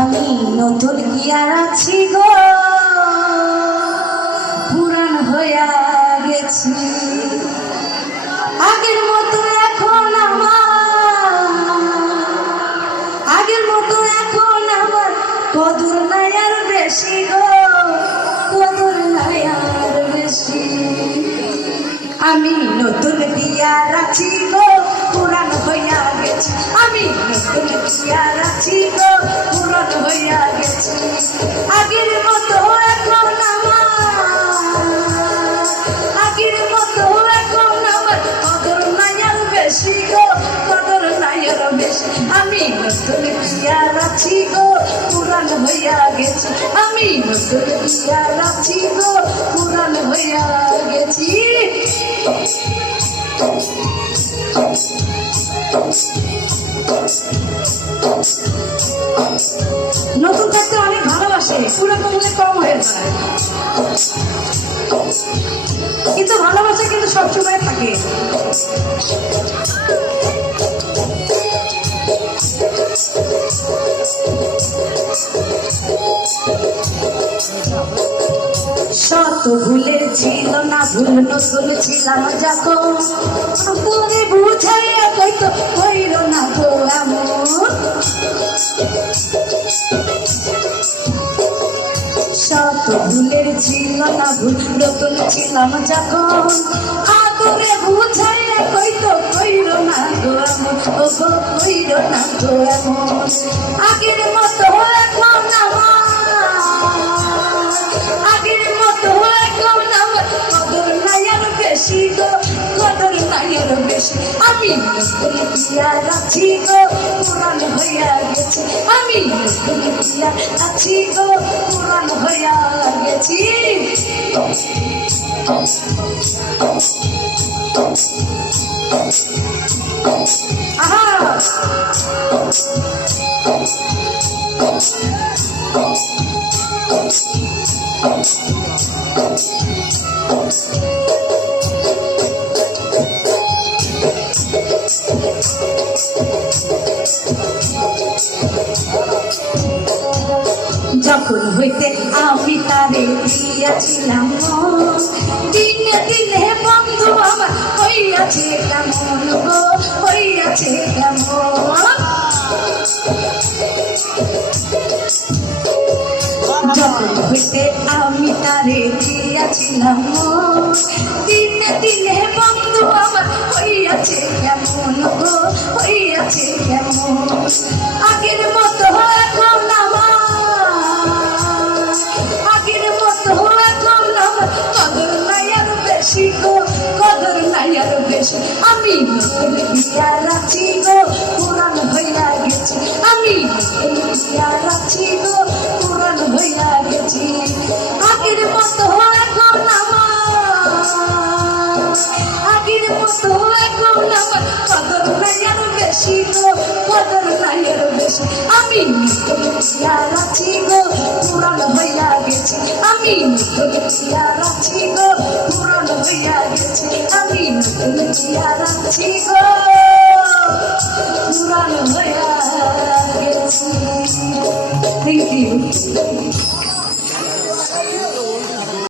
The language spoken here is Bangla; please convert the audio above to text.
আমি নতুন গিয়ার আছি গো, পুরান হইয়া গেছি। আগের মতো এখন আমার কদর নাই আর বেশি গো, কদর নাই আর বেশি। আমি নতুন গিয়ার আছি গো, পুরান হইয়া গেছি। আমি নতুন গিয়ার আছি গো, পুরান হইয়া গেছি। আগের মতো এখন আমার কদর নাই আর বেশি গো, কদর নাই আর বেশি। আমি নতুন গিয়ার আছি গো, পুরান হইয়া গেছি। আমি নতুন গিয়ার আছি গো, পুরান হইয়া গেছি। নতুন থাকতে অনেক ভালোবাসে, পুরাতন হলে কম হয়ে যায়, কিন্তু ভালোবাসা কিন্তু সবসময় থাকে। শত ভুলের ছিল না ভুল, নতুন ছিলাম যখন পরে বুঝাইয়া কইতো কইল না গো এমন। শত ভুলের ছিল না ভুল, নতুন ছিলাম যখন আদরে বুঝাইয়া কইতো কইল না গো এমন, ও গো কইল না গো এমন। আগের মতো এখন কদর নাই আর বেশি গো, কদর নাই আর বেশি। আমি নতুন গিয়ার আছি গো, পুরান হইয়া গেছি। আমি নতুন গিয়ার আছি গো, পুরান হইয়া গেছি। আহা যখন হইতে আমি তারে দিয়াছিলাম, দিনে দিনে বন্ধু আমার হইয়াছে কেমন গো, হইয়াছে কেমন। যখন হইতে আমি তারে দিয়াছিলাম, দিনে দিনে বন্ধু আমার হইয়াছে কেমন গো, হইয়াছে কেমন। আগের মতো এখন কদর নাই আর বেশি গো, কদর নাই আর বেশি। আমি নতুন গিয়ার আছি গো, পুরান হইয়া গেছি। আমি নতুন গিয়ার আছি গো, পুরান হইয়া গেছি। আগের মতো এখন আমার কদর নাই আর বেশি গো, কদর নাই আর বেশি। আমি নতুন গিয়ার আছি গো, পুরান হইয়া গেছি। আমি নতুন গিয়ার আছি গো, পুরান হইয়া গেছি। আমি নতুন গিয়ার আছি গো।